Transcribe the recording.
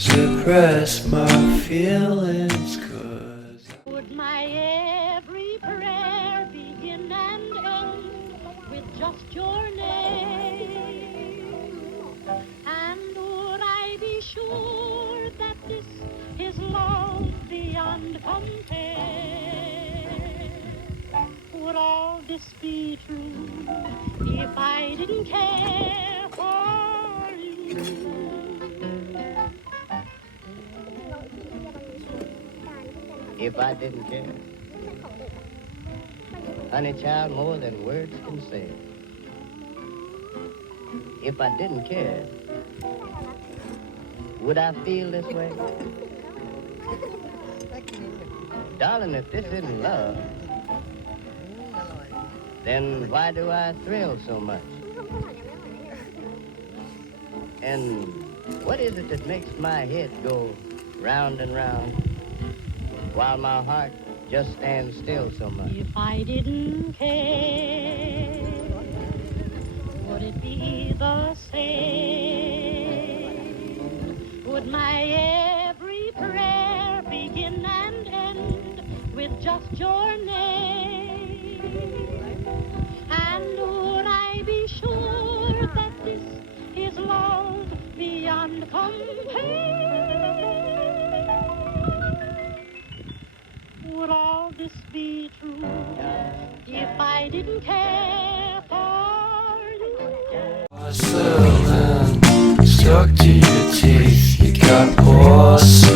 suppress my feelings, 'cause Would my every prayer begin and end with just your name? And would I be sure that this is love beyond compare? Would all this be true if I didn't care for you? If I didn't care, honey child, more than words can say. If I didn't care, would I feel this way? Darling, if this isn't love, then why do I thrill so much? And what is it that makes my head go round and round while my heart just stands still so much? If I didn't care, would it be the same? Would my every prayer begin and end with just your name? And would I be sure that this is love beyond compare? Would all this be true if I didn't care for you? porcelain stuck to your teeth. You got porcelain.